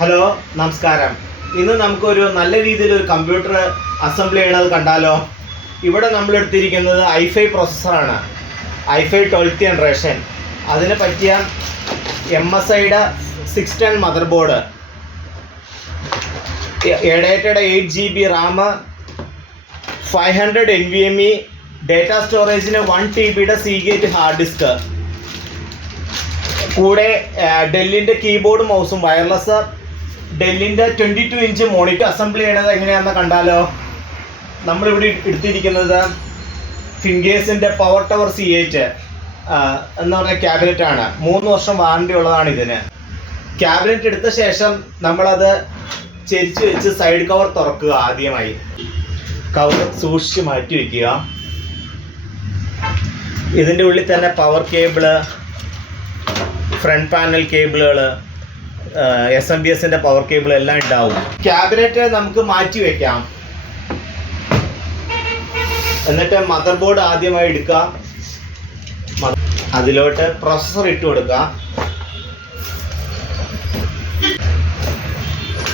Hello നമസ്കാരം. ഇന്ന് നമുക്കൊരു നല്ല രീതിയിൽ ഒരു കമ്പ്യൂട്ടർ അസംബിൾ ചെയ്യണത് കണ്ടാലോ? ഇവിടെ നമ്മൾ എടുത്തിരിക്കുന്നത് ഐഫൈ പ്രോസസ്സറാണ് ഐഫൈ ട്വൽത്ത് ജനറേഷൻ അതിന് പറ്റിയ എം എസ് ഐയുടെ six ten mother board എഡേറ്റയുടെ eight G B RAM five hundred N V M E data സ്റ്റോറേജിന് one T ബിയുടെ സി ഗേറ്റ് ഹാർഡ് ഡിസ്ക് കൂടെ ഡെല്ലിന്റെ കീബോർഡും മൗസും wireless ഡെല്ലിന്റെ twenty two inch monitor assembly ചെയ്യണത് എങ്ങനെയാണെന്ന് കണ്ടാലോ? നമ്മളിവിടെ എടുത്തിരിക്കുന്നത് ഫിംഗേഴ്സിന്റെ പവർ ടവർ സി എയ്റ്റ് എന്ന് പറഞ്ഞ ക്യാബിനറ്റ് ആണ്. മൂന്ന് വർഷം വാറണ്ടി ഉള്ളതാണ് ഇതിന്. ക്യാബിനറ്റ് എടുത്ത ശേഷം നമ്മളത് ചെരിച്ച് വെച്ച് സൈഡ് കവർ തുറക്കുക ആദ്യമായി. കവർ സൂക്ഷിച്ച് മാറ്റി വയ്ക്കുക ഇതിന്റെ ഉള്ളിൽ തന്നെ പവർ കേബിൾ ഫ്രണ്ട് പാനൽ കേബിളുകൾ എസ് എം ബി എസിന്റെ പവർ കേബിൾ എല്ലാം ഉണ്ടാവും ക്യാബിനറ്റ് നമുക്ക് മാറ്റി വെക്കാം. എന്നിട്ട് മദർ ബോർഡ് ആദ്യമായി എടുക്കുക. അതിലോട്ട് പ്രൊസസ്സർ ഇട്ട് കൊടുക്കുക.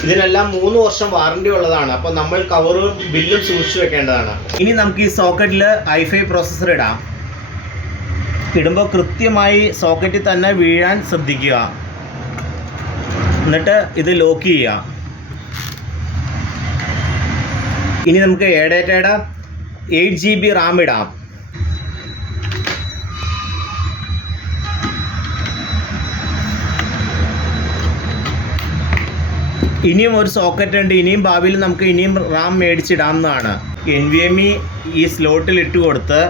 ഇതിനെല്ലാം മൂന്ന് വർഷം വാറണ്ടി ഉള്ളതാണ്. അപ്പോൾ നമ്മൾ കവറും ബില്ലും സൂക്ഷിച്ചു വെക്കേണ്ടതാണ്. ഇനി നമുക്ക് ഈ സോക്കറ്റിൽ ഐഫൈ പ്രോസസ്സർ ഇടാം. ഇടുമ്പോൾ കൃത്യമായി സോക്കറ്റിൽ തന്നെ വീഴാൻ ശ്രദ്ധിക്കുക. എന്നിട്ട് ഇത് ലോക്ക് ചെയ്യാം ഇനി നമുക്ക് എ ഡേറ്റയുടെ എയ്റ്റ് ജി ബി റാം ഇടാം. ഇനിയും ഒരു സോക്കറ്റ് ഉണ്ട്. ഇനിയും ഭാവിയിൽ നമുക്ക് ഇനിയും റാം മേടിച്ചിടാം എന്നാണ് എൻ വി എം ഇ ഈ സ്ലോട്ടിൽ ഇട്ട് കൊടുത്ത്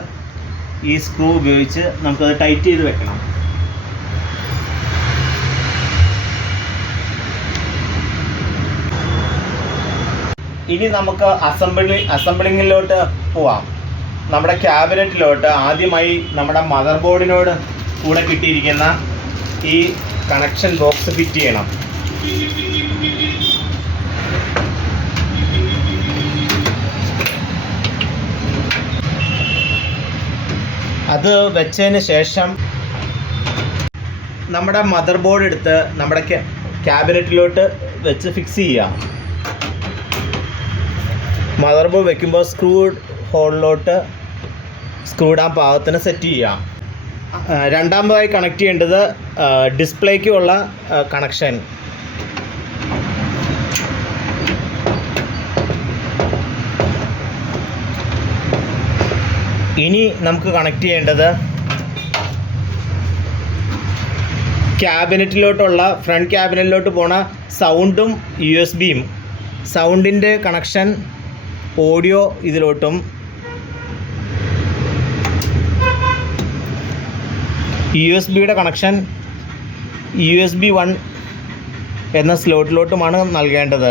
ഈ സ്ക്രൂ ഉപയോഗിച്ച് നമുക്കത് ടൈറ്റ് ചെയ്ത് വെക്കണം. ഇനി നമുക്ക് അസംബിളി അസംബ്ലിങ്ങിലോട്ട് പോവാം. നമ്മുടെ ക്യാബിനറ്റിലോട്ട് ആദ്യമായി നമ്മുടെ മദർ ബോർഡിനോട് കൂടെ കിട്ടിയിരിക്കുന്ന ഈ കണക്ഷൻ ബോക്സ് ഫിറ്റ് ചെയ്യണം. അത് വെച്ചതിന് ശേഷം നമ്മുടെ മദർ ബോർഡ് എടുത്ത് നമ്മുടെ ക്യാബിനറ്റിലോട്ട് വെച്ച് ഫിക്സ് ചെയ്യുക മദർ ബോർഡ് വെക്കുമ്പോൾ സ്ക്രൂ ഹോളിലോട്ട് സ്ക്രൂ ഇടാൻ പാകത്തിന് സെറ്റ് ചെയ്യാം. രണ്ടാമതായി കണക്ട് ചെയ്യേണ്ടത് ഡിസ്പ്ലേക്കുള്ള കണക്ഷൻ ഇനി നമുക്ക് കണക്ട് ചെയ്യേണ്ടത് ക്യാബിനറ്റിലോട്ടുള്ള ഫ്രണ്ട് ക്യാബിനറ്റിലോട്ട് പോണ സൗണ്ടും യു. എസ് ബിയും സൗണ്ടിന്റെ കണക്ഷൻ ഓഡിയോ ഇതിലോട്ടും. യു എസ് ബിയുടെ connection U S B one എന്ന സ്ലോട്ടിലോട്ടുമാണ് നൽകേണ്ടത്.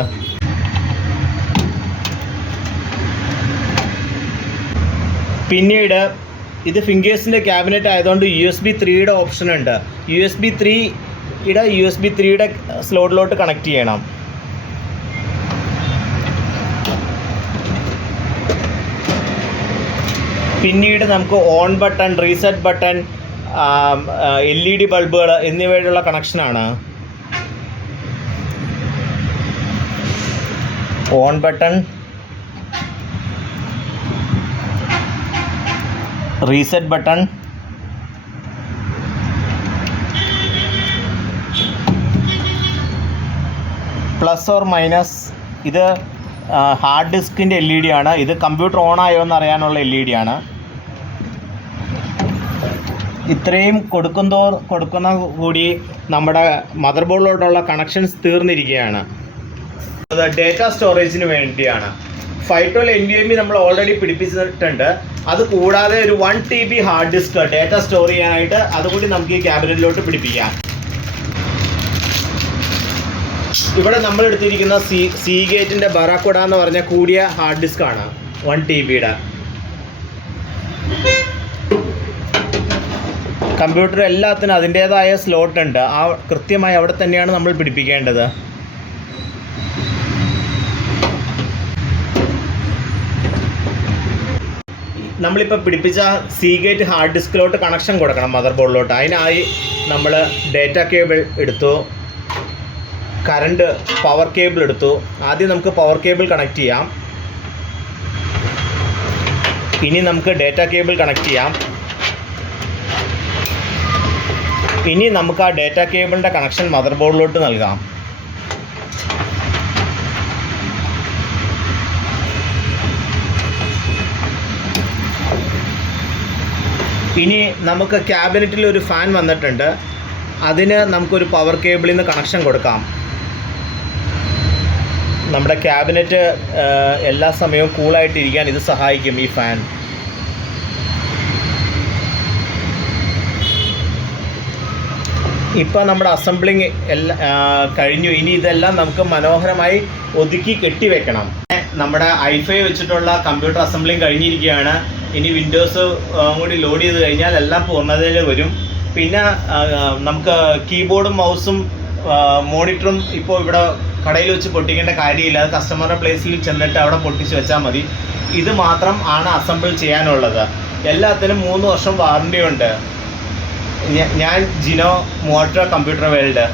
പിന്നീട് ഇത് ഫിംഗേഴ്സിന്റെ ക്യാബിനറ്റ് ആയതുകൊണ്ട് യു എസ് ബി ത്രീയുടെ ഓപ്ഷൻ ഉണ്ട്. യു എസ് ബി ത്രീയുടെ യു എസ് ബി ത്രീയുടെ സ്ലോട്ടിലോട്ട് കണക്ട് ചെയ്യണം. പിന്നീട് നമുക്ക് on button reset button L E D ബൾബുകൾ എന്നിവയുള്ള കണക്ഷനാണ് on button reset button plus or minus ഇത് ഹാർഡ് ഡിസ്കിന്റെ എൽ ഇ ഡി ആണ്. ഇത് കമ്പ്യൂട്ടർ ഓൺ ആയോ എന്ന് അറിയാനുള്ള എൽ ഇ ഡി ആണ്. ഇത്രയും കൊടുക്കുന്നതോ കൊടുക്കുന്ന കൂടി നമ്മുടെ മദർ ബോർഡിലോട്ടുള്ള കണക്ഷൻസ് തീർന്നിരിക്കുകയാണ്. അത് ഡേറ്റ സ്റ്റോറേജിന് വേണ്ടിയാണ്. Five twelve N D M B നമ്മൾ ഓൾറെഡി പിടിപ്പിച്ചിട്ടുണ്ട്. അത് കൂടാതെ ഒരു one T B hard disk data store ചെയ്യാനായിട്ട് അതുകൂടി നമുക്ക് ഈ ക്യാബിനറ്റിലോട്ട് പിടിപ്പിക്കാം. ഇവിടെ നമ്മൾ എടുത്തിരിക്കുന്ന സി സി ഗേറ്റിന്റെ ബറാക്കുട എന്ന് പറഞ്ഞ കൂടിയ ഹാർഡ് ഡിസ്ക് ആണ് വൺ ടി ബിയുടെ കമ്പ്യൂട്ടർ എല്ലാത്തിനും അതിന്റേതായ സ്ലോട്ട് ഉണ്ട്. ആ കൃത്യമായി അവിടെ തന്നെയാണ് നമ്മൾ പിടിപ്പിക്കേണ്ടത്. നമ്മളിപ്പോൾ പിടിപ്പിച്ച സീ ഗേറ്റ് ഹാർഡ് ഡിസ്കിലോട്ട് കണക്ഷൻ കൊടുക്കണം മദർ ബോർഡിലോട്ട് അതിനായി നമ്മൾ ഡേറ്റ കേബിൾ എടുത്തു. കറണ്ട് പവർ കേബിൾ എടുത്തു. ആദ്യം നമുക്ക് പവർ കേബിൾ കണക്ട് ചെയ്യാം. ഇനി നമുക്ക് ഡേറ്റ കേബിൾ കണക്ട് ചെയ്യാം. ഇനി നമുക്ക് ആ ഡാറ്റ കേബിളിന്റെ കണക്ഷൻ മദർ ബോർഡിലോട്ട് നൽകാം. ഇനി നമുക്ക് ക്യാബിനറ്റിൽ ഒരു ഫാൻ വന്നിട്ടുണ്ട്. അതിന് നമുക്കൊരു പവർ കേബിളിൽ നിന്ന് കണക്ഷൻ കൊടുക്കാം. നമ്മുടെ ക്യാബിനറ്റ് എല്ലാ സമയവും കൂളായിട്ടിരിക്കാൻ ഇത് സഹായിക്കും ഈ ഫാൻ ഇപ്പോൾ നമ്മുടെ അസംബ്ലിങ് എല്ലാ കഴിഞ്ഞു. ഇനി ഇതെല്ലാം നമുക്ക് മനോഹരമായി ഒതുക്കി കെട്ടിവെക്കണം നമ്മുടെ ഐഫൈ വെച്ചിട്ടുള്ള കമ്പ്യൂട്ടർ അസംബ്ലിങ് കഴിഞ്ഞിരിക്കുകയാണ്. ഇനി വിൻഡോസ് കൂടി ലോഡ് ചെയ്ത് കഴിഞ്ഞാൽ എല്ലാം പൂർണതയിൽ വരും. പിന്നെ നമുക്ക് കീബോർഡും മൗസും മോണിറ്ററും ഇപ്പോൾ ഇവിടെ കടയിൽ വെച്ച് പൊട്ടിക്കേണ്ട കാര്യമില്ല. അത് കസ്റ്റമറുടെ പ്ലേസിൽ ചെന്നിട്ട് അവിടെ പൊട്ടിച്ച് വെച്ചാൽ മതി. ഇത് മാത്രം ആണ് അസംബിൾ ചെയ്യാനുള്ളത്. എല്ലാത്തിനും മൂന്ന് വർഷം വാറണ്ടി ഉണ്ട്. ഞാൻ ജിനോ മോട്ടോർ കമ്പ്യൂട്ടർ വേൾഡ്.